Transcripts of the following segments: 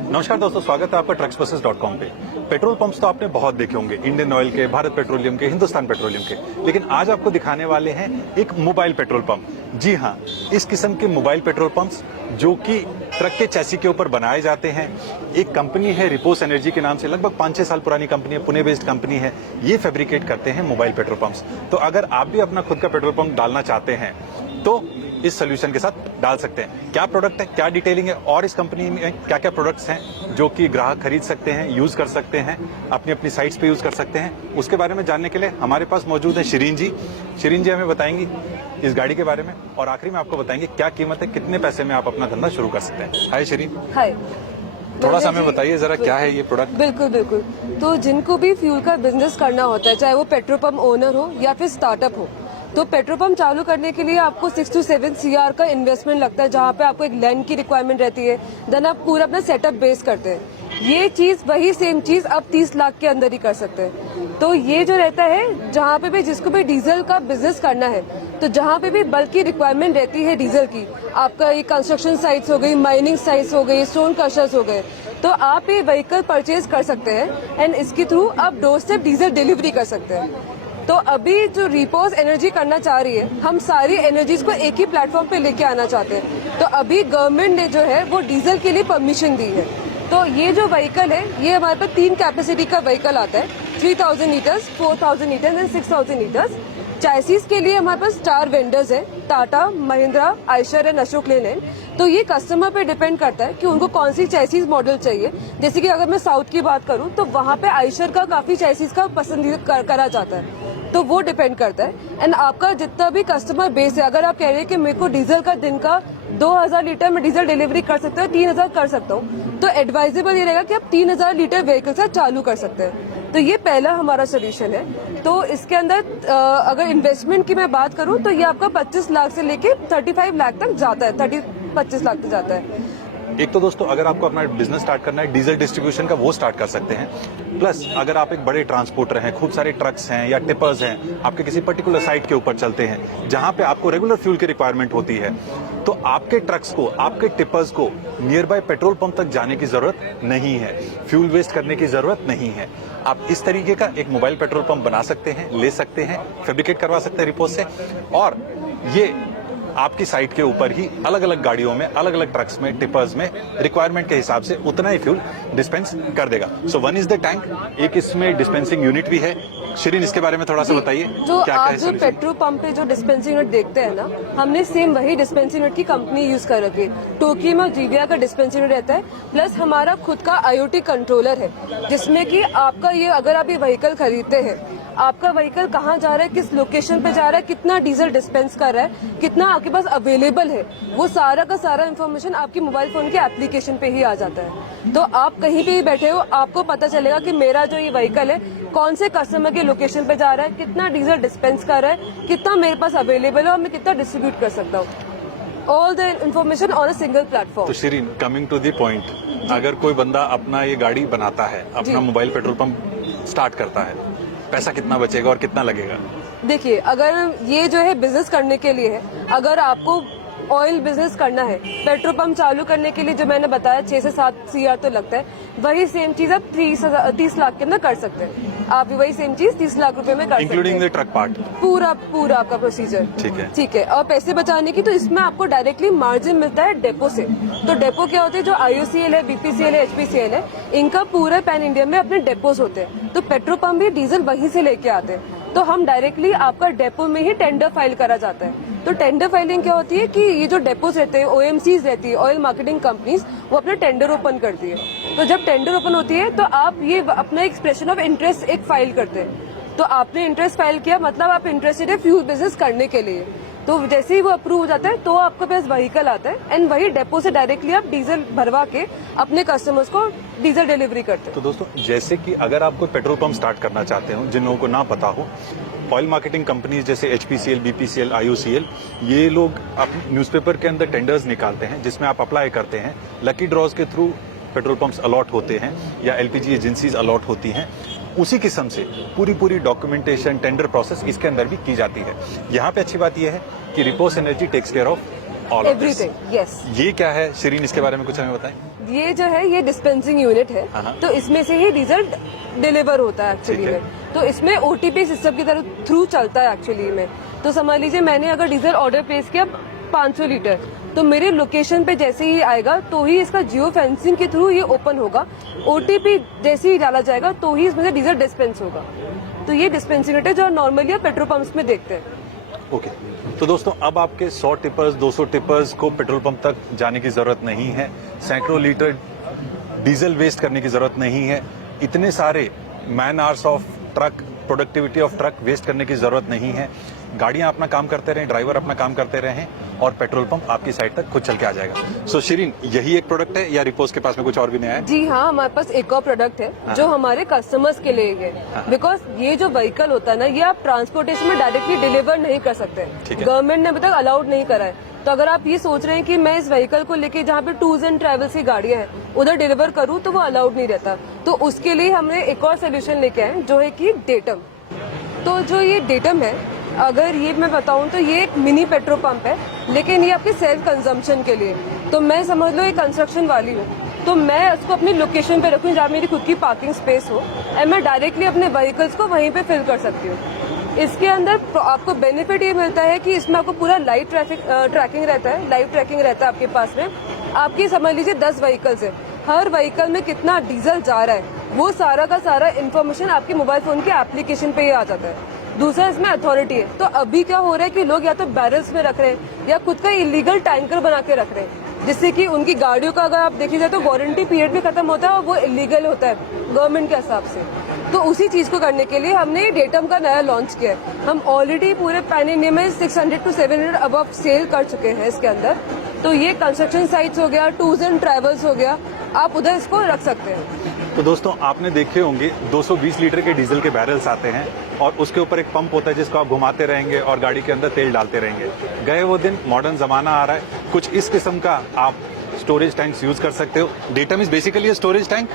नमस्कार दोस्तों, स्वागत है आपका trucksbuses.com पे। पेट्रोल पंप्स तो आपने बहुत देखे होंगे, इंडियन ऑयल के, भारत पेट्रोलियम के, हिंदुस्तान पेट्रोलियम के, लेकिन आज आपको दिखाने वाले हैं एक मोबाइल पेट्रोल पंप। जी हाँ, इस किस्म के मोबाइल पेट्रोल पंप्स जो कि ट्रक के चैसी के ऊपर बनाए जाते हैं। एक कंपनी है रिपोस एनर्जी के नाम से, लगभग 5-6 साल पुरानी कंपनी है, पुणे बेस्ड कंपनी है। ये फैब्रिकेट करते हैं मोबाइल पेट्रोल पंप्स। तो अगर आप भी अपना खुद का पेट्रोल पंप डालना चाहते हैं तो इस सोल्यूशन के साथ डाल सकते हैं। क्या प्रोडक्ट है, क्या डिटेलिंग है और इस कंपनी में क्या क्या प्रोडक्ट्स हैं जो कि ग्राहक खरीद सकते हैं, यूज कर सकते हैं, अपनी अपनी साइट्स पे यूज कर सकते हैं, उसके बारे में जानने के लिए हमारे पास मौजूद है शिरीन जी। शिरीन जी हमें बताएंगी इस गाड़ी के बारे में और आखिरी में आपको बताएंगे क्या कीमत है, कितने पैसे में आप अपना धंधा शुरू कर सकते हैं। हाय शिरीन। हाय। थोड़ा सा हमें बताइए जरा, क्या है ये प्रोडक्ट। बिल्कुल बिल्कुल। तो जिनको भी फ्यूल का बिजनेस करना होता है, चाहे वो पेट्रोल पंप ओनर हो या फिर स्टार्टअप हो, तो पेट्रोल पंप चालू करने के लिए आपको 6 to 7 CR का इन्वेस्टमेंट लगता है, जहाँ पे आपको एक लैंड की रिक्वायरमेंट रहती है। देन आप पूरा अपना सेटअप बेस करते हैं। ये चीज, वही सेम चीज आप 30 लाख के अंदर ही कर सकते हैं। तो ये जो रहता है, जहाँ पे भी जिसको भी डीजल का बिजनेस करना है, तो जहाँ पे भी बल्क की रिक्वायरमेंट रहती है डीजल की, आपका ये कंस्ट्रक्शन साइट्स हो गई, माइनिंग साइट्स हो गई, स्टोन क्रशर्स हो गए, तो आप ये व्हीकल परचेज कर सकते हैं एंड इसके थ्रू आप डोर स्टेप डीजल डिलीवरी कर सकते हैं। तो अभी जो रिपोस एनर्जी करना चाह रही है, हम सारी एनर्जीज को एक ही प्लेटफॉर्म पे लेके आना चाहते हैं। तो अभी गवर्नमेंट ने जो है वो डीजल के लिए परमिशन दी है। तो ये जो व्हीकल है, ये हमारे पास 3 कैपेसिटी का व्हीकल आता है, 3000 litres, 4000 litres and 6000 litres. Chassis के लिए हमारे पास 4 वेंडर्स हैं, टाटा, महिंद्रा, आयशर एंड अशोक लेलैंड। तो ये कस्टमर पे डिपेंड करता है कि उनको कौन सी चैसिस मॉडल चाहिए। जैसे कि अगर मैं साउथ की बात करूं तो वहाँ पे आयशर का काफी चैसिस का पसंद करा जाता है, तो वो डिपेंड करता है। एंड आपका जितना भी कस्टमर बेस है, अगर आप कह रहे हैं कि मेरे को डीजल का दिन का 2000 लीटर में डीजल डिलीवरी कर सकते हो, 3000 कर सकता हूँ, तो एडवाइजेबल ये रहेगा कि आप 3000 लीटर व्हीकल से चालू कर सकते हैं। तो ये पहला हमारा सोल्यूशन है। तो इसके अंदर अगर इन्वेस्टमेंट की मैं बात करूं तो ये आपका 25 लाख से लेके 35 लाख तक जाता है, 25 लाख तक जाता है। एक तो दोस्तों, अगर आपको अपना बिजनेस स्टार्ट करना है डीजल डिस्ट्रीब्यूशन का, वो स्टार्ट कर सकते हैं। प्लस अगर आप एक बड़े ट्रांसपोर्टर हैं, खूब सारे ट्रक्स हैं या टिपर्स हैं, आपके किसी पर्टिकुलर साइट के ऊपर चलते हैं जहां पे आपको रेगुलर फ्यूल की रिक्वायरमेंट होती है, तो आपके ट्रक्स को, आपके टिपर्स को नियर बाय पेट्रोल पंप तक जाने की जरूरत नहीं है, फ्यूल वेस्ट करने की जरूरत नहीं है। आप इस तरीके का एक मोबाइल पेट्रोल पंप बना सकते हैं, ले सकते हैं, फैब्रिकेट करवा सकते हैं रिपोस से, और ये आपकी साइट के ऊपर ही अलग अलग गाड़ियों में, अलग अलग ट्रक्स में, टिपर्स में रिक्वायरमेंट के हिसाब से उतना ही फ्यूल डिस्पेंस कर देगा। So one is the tank, एक इसमें डिस्पेंसिंग यूनिट भी है। शिरीन, इसके बारे में थोड़ा सा बताइए। जो आप जो पेट्रोल पंप पे जो डिस्पेंसिंग यूनिट देखते हैं ना, हमने सेम वही डिस्पेंसिंग यूनिट की कंपनी यूज कर रखी है। टोकी में जीविया का डिस्पेंसिंग यूनिट रहता है, प्लस हमारा खुद का IoT कंट्रोलर है, जिसमें कि आपका ये, अगर आप ये व्हीकल खरीदते हैं, आपका व्हीकल कहाँ जा रहा है, किस लोकेशन पे जा रहा है, कितना डीजल डिस्पेंस कर रहा है, कितना आपके पास अवेलेबल है, वो सारा का सारा इन्फॉर्मेशन आपकी मोबाइल फोन के एप्लीकेशन पे ही आ जाता है। तो आप कहीं भी बैठे हो, आपको पता चलेगा कि मेरा जो ये व्हीकल है कौन से कस्टमर के लोकेशन पे जा रहा है, कितना डीजल डिस्पेंस कर रहा है, कितना मेरे पास अवेलेबल है और मैं कितना डिस्ट्रीब्यूट कर सकता हूँ। All the information on a single platform. तो Shireen, coming to the point, अगर कोई बंदा अपना ये गाड़ी बनाता है, अपना मोबाइल पेट्रोल पंप स्टार्ट करता है, पैसा कितना बचेगा और कितना लगेगा? देखिए, अगर ये जो है बिजनेस करने के लिए है, अगर आपको ऑयल बिजनेस करना है, पेट्रोल पंप चालू करने के लिए जो मैंने बताया 6 से 7 CR तो लगता है, वही सेम चीज आप 30 लाख के अंदर कर सकते हैं। आप वही सेम चीज 30 लाख रुपए में कर सकते हैं, इंक्लूडिंग द ट्रक पार्ट, पूरा आपका प्रोसीजर। ठीक है। और पैसे बचाने की, तो इसमें आपको डायरेक्टली मार्जिन मिलता है डेपो से। तो डेपो क्या होते हैं, जो IOCL है, BPCL है, HPCL है, इनका पूरा पैन इंडिया में अपने डेपोज होते हैं। तो पेट्रोल पंप भी डीजल वहीं से लेके आते हैं, तो हम डायरेक्टली आपका डेपो में ही टेंडर फाइल करा जाता है। तो टेंडर फाइलिंग क्या होती है कि ये जो डेपोज रहते हैं, OMCs रहती है, ऑयल मार्केटिंग कंपनीज, वो अपना टेंडर ओपन करती है। तो जब टेंडर ओपन होती है तो आप ये अपना एक्सप्रेशन ऑफ इंटरेस्ट एक फाइल करते हैं। तो आपने इंटरेस्ट फाइल किया, मतलब आप इंटरेस्टेड है फ्यूल बिजनेस करने के लिए। तो जैसे ही वो अप्रूव हो जाता है तो आपके पास व्हीकल आता है एंड वही डेपो से डायरेक्टली आप डीजल भरवा के अपने कस्टमर्स को डीजल डिलीवरी करते हैं। तो दोस्तों, जैसे कि अगर आप कोई पेट्रोल पंप स्टार्ट करना चाहते हो, जिन लोगों को ना पता हो, ऑयल मार्केटिंग कंपनीज जैसे HPCL, BPCL, IOCL, ये लोग न्यूज़पेपर के अंदर टेंडर्स निकालते हैं जिसमें आप अप्लाई करते हैं। लकी ड्रॉज के थ्रू पेट्रोल पंप्स अलॉट होते हैं या LPG एजेंसीज अलॉट होती हैं। उसी किस्म से पूरी डॉक्यूमेंटेशन, टेंडर प्रोसेस इसके अंदर भी की जाती है। यहाँ पे अच्छी बात यह है कि Repos energy takes care of all of this. Everything, yes. ये क्या है शिरीन, इसके बारे में कुछ हमें बताएं। ये जो है ये डिस्पेंसिंग यूनिट है, हाँ। तो इसमें से ही डीजल डिलीवर होता है एक्चुअली ठीक है। में। तो इसमें ओटीपी सिस्टम की तरह थ्रू चलता है एक्चुअली में। तो समझ लीजिए मैंने अगर डीजल ऑर्डर प्लेस किया 500 लीटर, तो मेरे लोकेशन पे जैसे ही आएगा तो ही इसका जियो फेंसिंग के थ्रू ये ओपन होगा। ओटीपी जैसे ही डाला जाएगा तो ही इसमें से डीजल डिस्पेंस होगा। तो ये डिस्पेंसिंग यूनिट है जो नॉर्मली आप पेट्रोल पंप्स में देखते हैं। ओके, तो दोस्तों अब आपके 100 टिपर्स 200 टिपर्स को पेट्रोल पंप तक जाने की जरूरत नहीं है, सैकड़ों लीटर डीजल वेस्ट करने की जरूरत नहीं है, इतने सारे man hours of truck, productivity of truck waste करने की जरूरत नहीं है। गाड़ियां अपना काम करते रहें, ड्राइवर अपना काम करते रहें और पेट्रोल पंप आपकी साइड तक खुद चल के आ जाएगा। सो शिरीन, यही एक प्रोडक्ट है या रिपोज के पास में कुछ और भी नया है? जी हाँ, हमारे पास एक और प्रोडक्ट है जो हमारे कस्टमर्स के लिए है। बिकॉज ये जो व्हीकल होता है ना, ये आप ट्रांसपोर्टेशन में डायरेक्टली डिलीवर नहीं कर सकते। ठीक है। गवर्नमेंट ने अभी तक अलाउड नहीं करा है। तो अगर आप ये सोच रहे हैं कि मैं इस व्हीकल को लेके जहाँ पे टूर्स एंड ट्रेवल्स की गाड़ियां हैं उधर डिलीवर करूँ, तो वो अलाउड नहीं रहता। तो उसके लिए हमने एक और सोल्यूशन लेके आए जो है कि डेटम। तो जो ये डेटम है, अगर ये मैं बताऊं तो ये एक मिनी पेट्रोल पंप है, लेकिन ये आपके सेल्फ कंजम्पशन के लिए। तो मैं समझ लो एक कंस्ट्रक्शन वाली हूँ, तो मैं उसको अपनी लोकेशन पे रखूँ जहाँ मेरी खुद की पार्किंग स्पेस हो, और मैं डायरेक्टली अपने व्हीकल्स को वहीं पे फिल कर सकती हूँ। इसके अंदर आपको बेनिफिट ये मिलता है कि इसमें आपको पूरा लाइव ट्रैकिंग रहता है, लाइव ट्रैकिंग रहता है आपके पास में। आपकी समझ लीजिए 10 व्हीकल्स है, हर व्हीकल में कितना डीजल जा रहा है वो सारा का सारा इन्फॉर्मेशन आपके मोबाइल फोन के एप्लीकेशन पे ही आ जाता है। दूसरा इसमें अथॉरिटी है। तो अभी क्या हो रहा है कि लोग या तो बैरल्स में रख रहे हैं या खुद का इलीगल टैंकर बना के रख रहे हैं, जिससे कि उनकी गाड़ियों का अगर आप देखिए जाए तो वारंटी पीरियड भी खत्म होता है और वो इलीगल होता है गवर्नमेंट के हिसाब से। तो उसी चीज को करने के लिए हमने डेटम का नया लॉन्च किया है। हम ऑलरेडी पूरे पैन इंडिया में 600 to 700 अबव सेल कर चुके हैं इसके अंदर। तो ये कंस्ट्रक्शन साइट्स हो गया, टूर्स एंड ट्रेवल्स हो गया, आप उधर इसको रख सकते हैं। तो दोस्तों आपने देखे होंगे 220 लीटर के डीजल के बैरल्स आते हैं और उसके ऊपर एक पंप होता है जिसको आप घुमाते रहेंगे और गाड़ी के अंदर तेल डालते रहेंगे। गए वो दिन, मॉडर्न जमाना आ रहा है, कुछ इस किस्म का आप स्टोरेज टैंक्स यूज कर सकते हो। Datum is basically storage tank,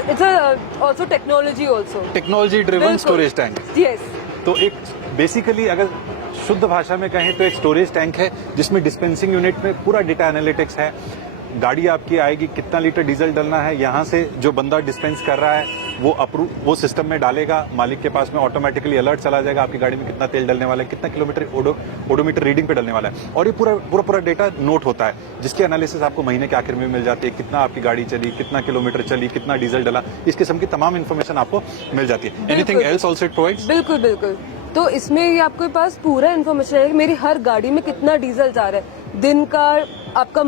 it's also technology, also technology driven storage tank. Yes. तो एक बेसिकली अगर शुद्ध भाषा में कहें तो एक स्टोरेज टैंक है जिसमें डिस्पेंसिंग यूनिट में पूरा डेटा एनालिटिक्स है। गाड़ी आपकी आएगी, कितना लीटर डीजल डलना है, यहाँ से जो बंदा डिस्पेंस कर रहा है वो सिस्टम में डालेगा, मालिक के पास में ऑटोमेटिकली अलर्ट चला जाएगा आपकी गाड़ी में कितना तेल डलने वाला है, कितना किलोमीटर ओडोमीटर रीडिंग पे डलने वाला है, और ये पूरा डेटा नोट होता है जिसकी एनालिसिस आपको महीने के आखिर में मिल जाती है। कितना आपकी गाड़ी चली, कितना किलोमीटर चली, कितना डीजल डला, इस किस्म की तमाम इन्फॉर्मेशन आपको मिल जाती है। Anything else also it provides? बिल्कुल बिल्कुल। तो इसमें ये आपके पास पूरा इन्फॉर्मेशन है कि मेरी हर गाड़ी में कितना डीजल जा रहा है, दिन का, आपका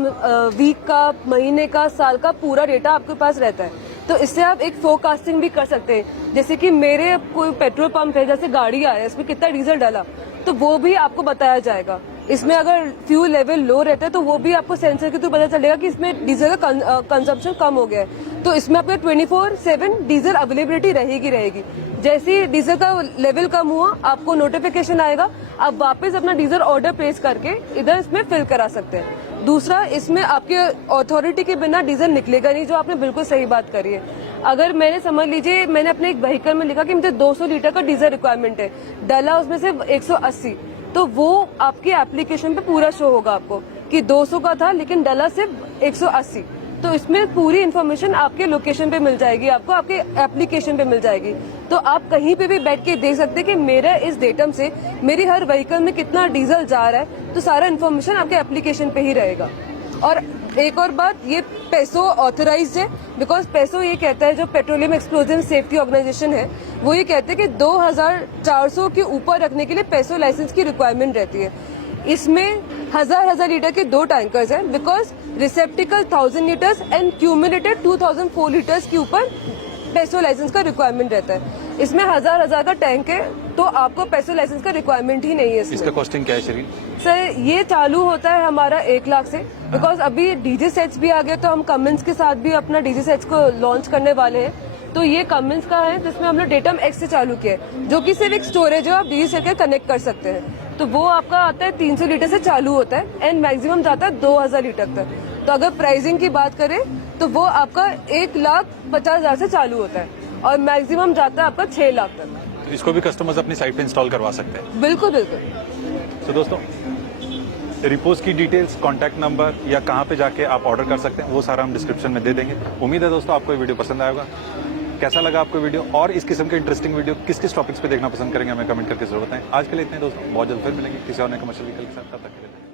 वीक का, महीने का, साल का पूरा डेटा आपके पास रहता है। तो इससे आप एक फोरकास्टिंग भी कर सकते हैं, जैसे कि मेरे कोई पेट्रोल पंप है, जैसे गाड़ी आया है इसमें कितना डीजल डाला, तो वो भी आपको बताया जाएगा। इसमें अगर फ्यूल लेवल लो रहता है तो वो भी आपको सेंसर के थ्रू पता चलेगा कि इसमें डीजल का कंजम्पशन कम हो गया है। तो इसमें आपका 24/7 डीजल अवेलेबिलिटी रहेगी। जैसे ही डीजल का लेवल कम हुआ आपको नोटिफिकेशन आएगा, आप वापस अपना डीजल ऑर्डर प्लेस करके इधर इसमें फिल करा सकते हैं। दूसरा, इसमें आपके अथॉरिटी के बिना डीजल निकलेगा नहीं, जो आपने बिल्कुल सही बात करी है। अगर मैंने समझ लीजिए मैंने अपने एक व्हीकल में लिखा कि मुझे 200 लीटर का डीजल रिक्वायरमेंट है, डला उसमें से 180, तो वो आपकी एप्लीकेशन पे पूरा शो होगा आपको कि 200 का था लेकिन डला सिर्फ 180। तो इसमें पूरी इन्फॉर्मेशन आपके लोकेशन पे मिल जाएगी, आपको आपके एप्लीकेशन पे मिल जाएगी। तो आप कहीं पे भी बैठ के देख सकते हैं कि मेरा इस डेटम से मेरी हर व्हीकल में कितना डीजल जा रहा है, तो सारा इन्फॉर्मेशन आपके एप्लीकेशन पे ही रहेगा। और एक और बात, ये पेसो ऑथराइज्ड है, बिकॉज पेसो ये कहता है, जो पेट्रोलियम एक्सप्लोजिव सेफ्टी ऑर्गेनाइजेशन है, वो ये कहते हैं कि 2400 के ऊपर रखने के लिए पेसो लाइसेंस की रिक्वायरमेंट रहती है। इसमें हजार लीटर के 2 टैंकर्स हैं, because रिसेप्टिकल 1000 litres and cumulated 2004 litres के ऊपर पेसो लाइसेंस का रिक्वायरमेंट रहता है। इसमें हजार का टैंक है, तो आपको पेसो लाइसेंस का रिक्वायरमेंट ही नहीं है इसमें। इसका कॉस्टिंग क्या है शरीर? सर ये चालू होता है हमारा 1 लाख से, बिकॉज अभी डीजे सेट्स भी आ गए, तो हम कमिंस के साथ भी अपना डीजे सेट्स को लॉन्च करने वाले हैं। तो ये कमिंस का है जिसमें हमने डेटम एक्स से चालू किया है, जो कि सिर्फ एक स्टोरेज है, आप डीजे सेट के कनेक्ट कर सकते हैं। तो वो आपका आता है 300 लीटर से चालू होता है एंड मैक्सिमम जाता है 2000 लीटर तक। तो अगर प्राइसिंग की बात करें तो वो आपका 1,50,000 से चालू होता है और मैक्सिमम जाता है आपका 6 लाख तक। तो इसको भी कस्टमर्स अपनी साइट पे इंस्टॉल करवा सकते हैं? बिल्कुल बिल्कुल। तो दोस्तों रिपोज की डिटेल्स, कॉन्टैक्ट नंबर या कहाँ पे जाके आप ऑर्डर कर सकते हैं वो सारा हम डिस्क्रिप्शन में दे देंगे। उम्मीद है दोस्तों आपको ये वीडियो पसंद आएगा। कैसा लगा आपको वीडियो और इस किस्म के इंटरेस्टिंग वीडियो किस किस टॉपिक्स पे देखना पसंद करेंगे हमें कमेंट करके जरूर बताएं। आज के लिए इतने दोस्तों, बहुत जल्द फिर मिलेंगे किसी और नए कमर्शियल व्हीकल के साथ। तब तक के लिए